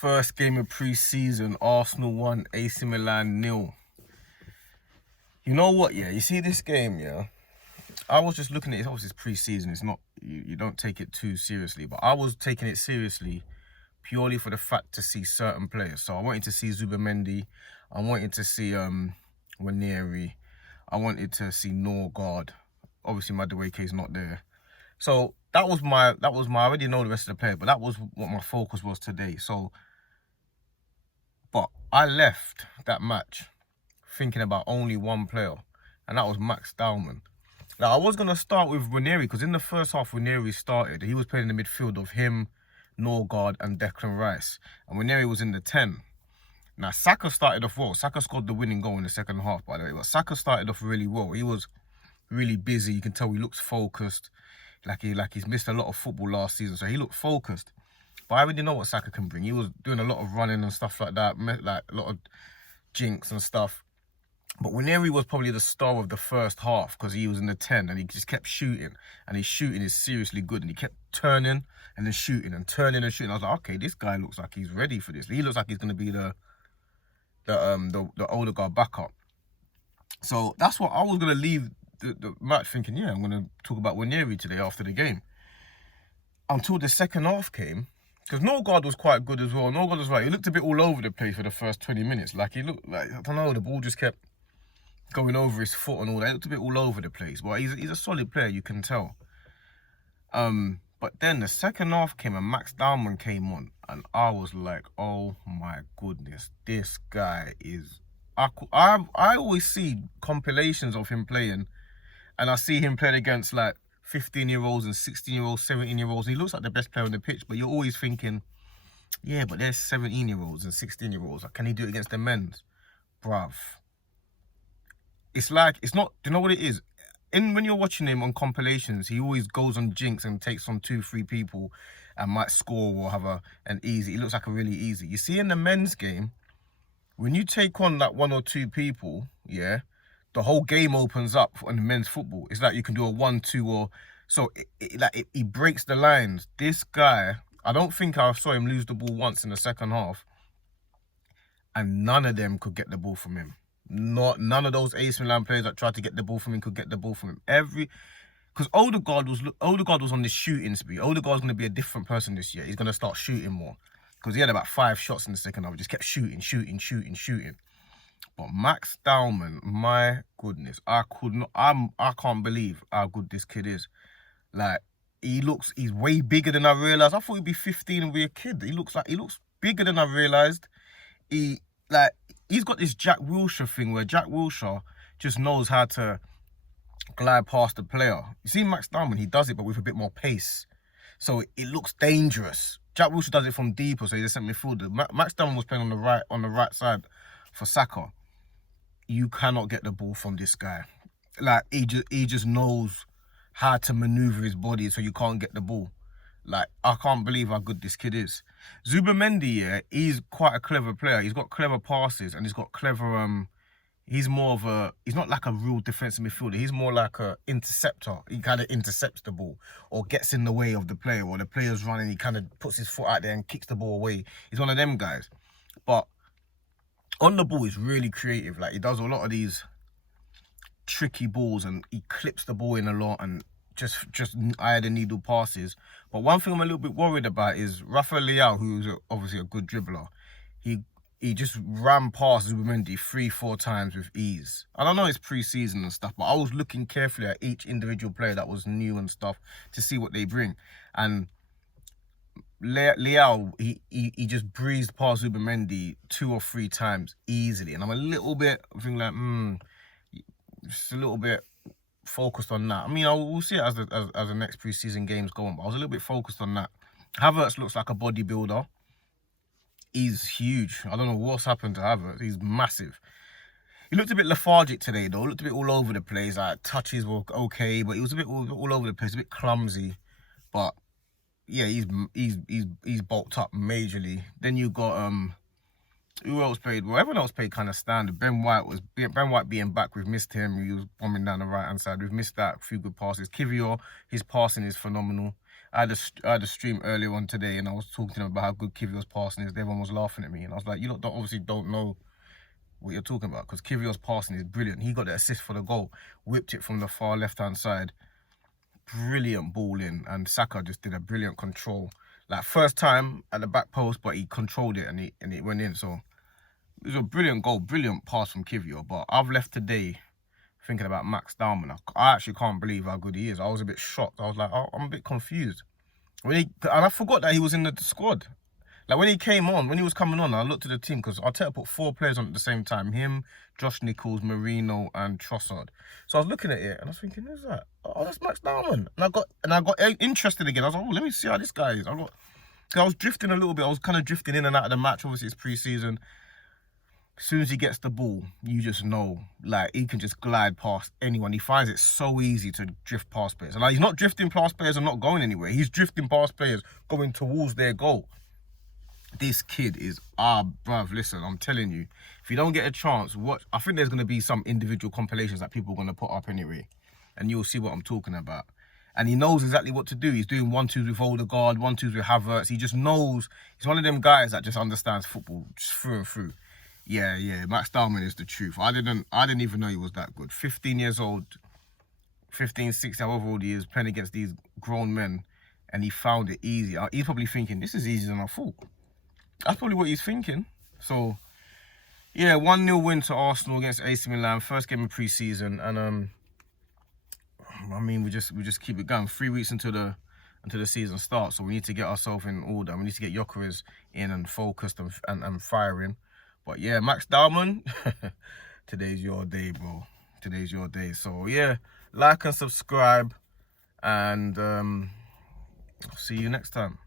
First game of pre-season, Arsenal 1, AC Milan 0. You know what, yeah? You see this game, yeah? I was just looking at it. Obviously, it's pre-season. It's not, you don't take it too seriously. But I was taking it seriously purely for the fact to see certain players. So I wanted to see Zubamendi. I wanted to see Ranieri. I wanted to see Norgard. Obviously, Madueke is not there. So that was my, I already know the rest of the players, but that was what my focus was today. So, but I left that match thinking about only one player, and that was Max Dowman. Now, I was going to start with Ranieri, because in the first half, Ranieri started. He was playing in the midfield of him, Norgard, and Declan Rice. And Ranieri was in the 10. Now, Saka started off well. Saka scored the winning goal in the second half, by the way. But Saka started off really well. He was really busy. You can tell he looks focused. Like he's missed a lot of football last season. So he looked focused. But I already know what Saka can bring. He was doing a lot of running and stuff like that. Like a lot of jinks and stuff. But Ranieri was probably the star of the first half, because he was in the 10 and he just kept shooting. And his shooting is seriously good. And he kept turning and then shooting and turning and shooting. I was like, okay, this guy looks like he's ready for this. He looks like he's going to be the Odegaard backup. So that's what I was going to leave the match thinking, yeah, I'm going to talk about Ranieri today after the game. Until the second half came, because Norgard was quite good as well. Norgard was right. He looked a bit all over the place for the first 20 minutes. Like, he looked like, I don't know, the ball just kept going over his foot and all that. It looked a bit all over the place. But he's a solid player, you can tell. But then the second half came and Max Dowman came on. And I was like, oh my goodness, this guy is... I always see compilations of him playing. And I see him playing against like 15-year-olds and 16-year-olds, 17-year-olds. He looks like the best player on the pitch. But you're always thinking, yeah, but there's 17-year-olds and 16-year-olds. Can he do it against the men's? Bruv. It's like, it's not, do you know what it is? When you're watching him on compilations, he always goes on jinx and takes on 2-3 people and might score or have an easy. It looks like a really easy. You see in the men's game, when you take on like 1 or 2 people, yeah, the whole game opens up on the men's football. It's like you can do a 1-2 or... So he breaks the lines. This guy, I don't think I saw him lose the ball once in the second half. And none of them could get the ball from him. None of those AC Milan players that tried to get the ball from him could get the ball from him. Because Odegaard was on this shooting spree. Odegaard's going to be a different person this year. He's going to start shooting more. Because he had about 5 shots in the second half. He just kept shooting. But Max Dowman, my goodness, I can't believe how good this kid is. Like, he's way bigger than I realised. I thought he'd be 15 and be a kid. He looks bigger than I realised. He's got this Jack Wilshere thing where Jack Wilshere just knows how to glide past the player. You see Max Dowman, he does it, but with a bit more pace. So it looks dangerous. Jack Wilshere does it from deeper, so he's a centre midfielder. Max Dowman was playing on the right side for Saka. You cannot get the ball from this guy. Like, he just knows how to maneuver his body so you can't get the ball. Like, I can't believe how good this kid is. Zubamendi, yeah, he's quite a clever player. He's got clever passes and he's got clever... he's not like a real defensive midfielder. He's more like a interceptor. He kind of intercepts the ball or gets in the way of the player, or the player's running, he kind of puts his foot out there and kicks the ball away. He's one of them guys. But on the ball, he's really creative. Like, he does a lot of these tricky balls and he clips the ball in a lot and just eye the needle passes. But one thing I'm a little bit worried about is Rafael Leao, who's obviously a good dribbler. He just ran past Zubamendi 3-4 times with ease. And I know it's pre-season and stuff, but I was looking carefully at each individual player that was new and stuff to see what they bring. And Leao, he just breezed past Zubamendi 2 or 3 times easily. And I'm a little bit thinking like, just a little bit focused on that. I mean, we'll see it as the next pre-season games go on, but I was a little bit focused on that. Havertz looks like a bodybuilder. He's huge. I don't know what's happened to Havertz. He's massive. He looked a bit lethargic today, though. Looked a bit all over the place. Like, touches were okay, but he was a bit all over the place, a bit clumsy. But yeah, he's bulked up majorly. Then you got who else played? Well, everyone else played kind of standard. Ben White being back, we've missed him. He was bombing down the right hand side. We've missed that. A few good passes. Kivior, his passing is phenomenal. I had a stream earlier on today, and I was talking to them about how good Kivior's passing is. Everyone was laughing at me, and I was like, you lot obviously don't know what you're talking about, because Kivior's passing is brilliant. He got the assist for the goal, whipped it from the far left-hand side. Brilliant ball in, and Saka just did a brilliant control. Like, first time at the back post, but he controlled it and it went in. So it was a brilliant goal, brilliant pass from Kivior. But I've left today thinking about Max Dowman. I actually can't believe how good he is. I was a bit shocked. I was like, I'm a bit confused. And I forgot that he was in the squad. Like, when he came on, when he was coming on, I looked at the team, because Arteta put 4 players on at the same time. Him, Josh Nichols, Marino, and Trossard. So I was looking at it, and I was thinking, who's that? Oh, that's Max Dowman. And I got interested again. I was like, oh, let me see how this guy is. I was drifting a little bit. I was kind of drifting in and out of the match. Obviously, it's pre-season. As soon as he gets the ball, you just know, like, he can just glide past anyone. He finds it so easy to drift past players. And like, he's not drifting past players and not going anywhere. He's drifting past players going towards their goal. This kid is, bruv, listen, I'm telling you, if you don't get a chance, watch. I think there's going to be some individual compilations that people are going to put up anyway, and you'll see what I'm talking about. And he knows exactly what to do. He's doing 1-2s with Odegaard, 1-2s with Havertz. He just knows. He's one of them guys that just understands football just through and through. Yeah, Max Dowman is the truth. I didn't even know he was that good. 15 years old, 15, 16, however old he is, playing against these grown men, and he found it easy. He's probably thinking, this is easier than I thought. That's probably what he's thinking. So, yeah, 1-0 win to Arsenal against AC Milan. First game of pre-season. And, I mean, we just keep it going. 3 weeks until the season starts. So we need to get ourselves in order. We need to get Gyökeres in and focused and firing. But, yeah, Max Dowman, today's your day, bro. Today's your day. So, yeah, like and subscribe. And I'll see you next time.